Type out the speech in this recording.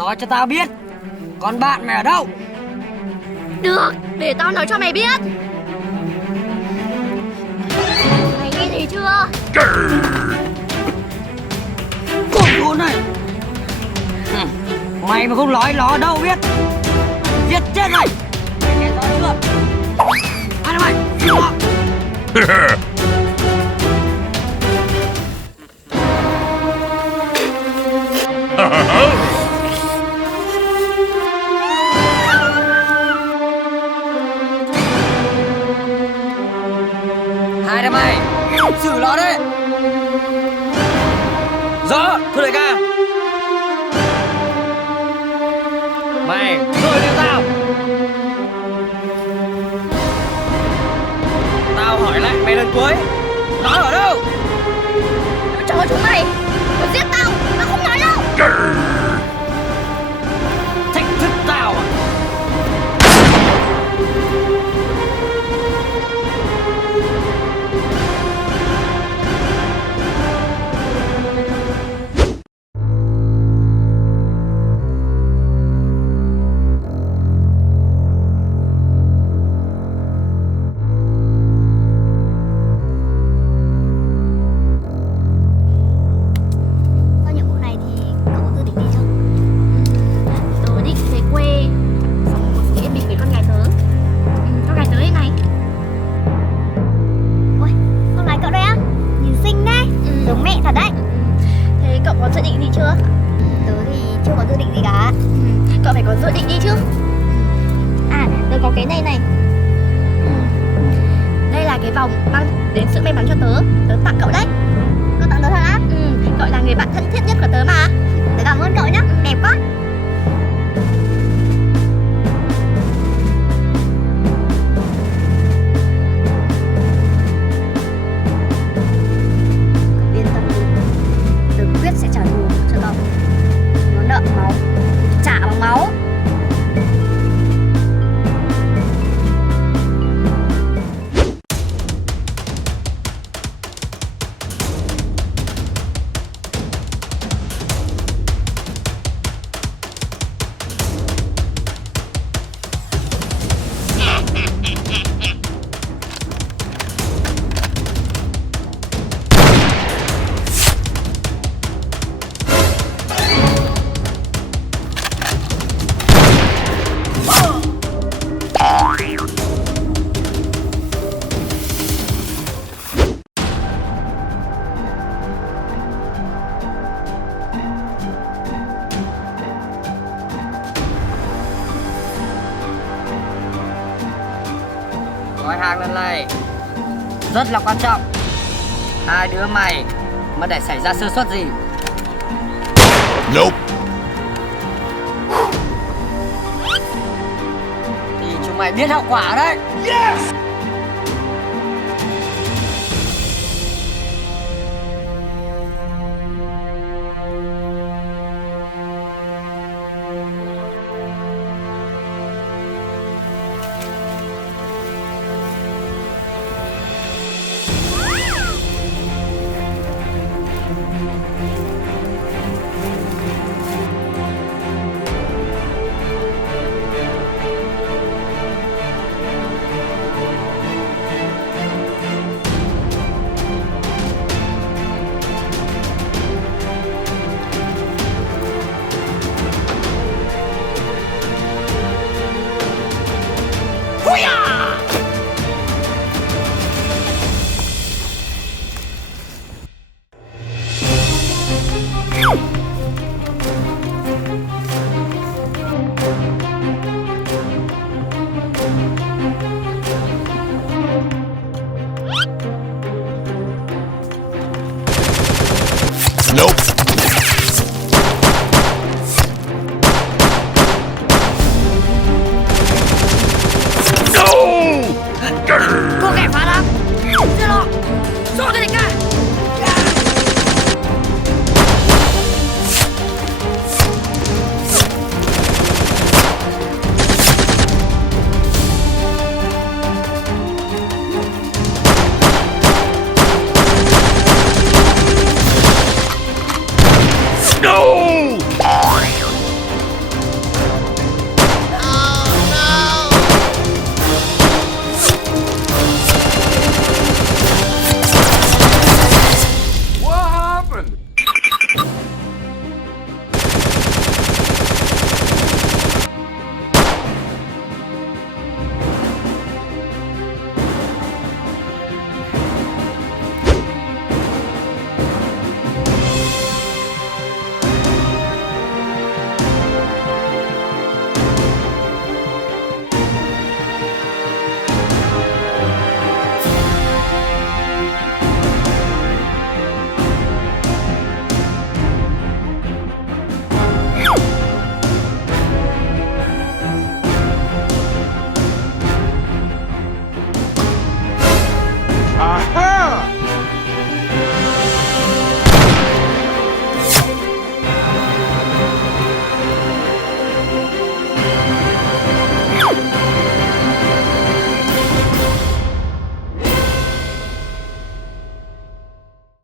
Nói cho tao biết, con bạn mày ở đâu? Được, để tao nói cho mày biết. Mày nghe thấy chưa? Con khốn này. Mày mà không nói nó ở đâu biết. Giết chết mày. Mày nghe rõ chưa? Ai là mày? Dừng lại. Hai đứa mày xử nó đấy. Rõ, thưa đại ca. Mày rồi lên tao. Tao hỏi lại mày lần cuối, nó ở đâu? Trời ơi chúng mày, muốn giết tao, tao không nói đâu. Thách thức tao à? Sau nhiệm vụ này thì cậu có dự định đi chưa? Tớ định về quê, xong một số yên bình với con gái tớ. Con gái tớ đây này. Ôi, con gái cậu đây á? Nhìn xinh đấy, giống mẹ thật đấy. Thế cậu có dự định đi chưa? Tớ thì chưa có dự định gì cả. Cậu phải có dự định đi chứ. À, tớ có cái này này. Đây là cái vòng mang đến sự may mắn cho tớ. Tớ tặng cậu đấy. Cậu tặng tớ thật á? Cậu là người bạn thân thiết nhất của tớ mà. Tớ cảm ơn cậu nhá, đẹp quá. Cậu yên tâm đi, tớ quyết sẽ trả thù cho cậu. Nó nợ máu, trả bằng máu. Gói hàng lần này rất là quan trọng. Hai đứa mày mà để xảy ra sơ suất gì Nope. thì chúng mày biết hậu quả đấy. Yes!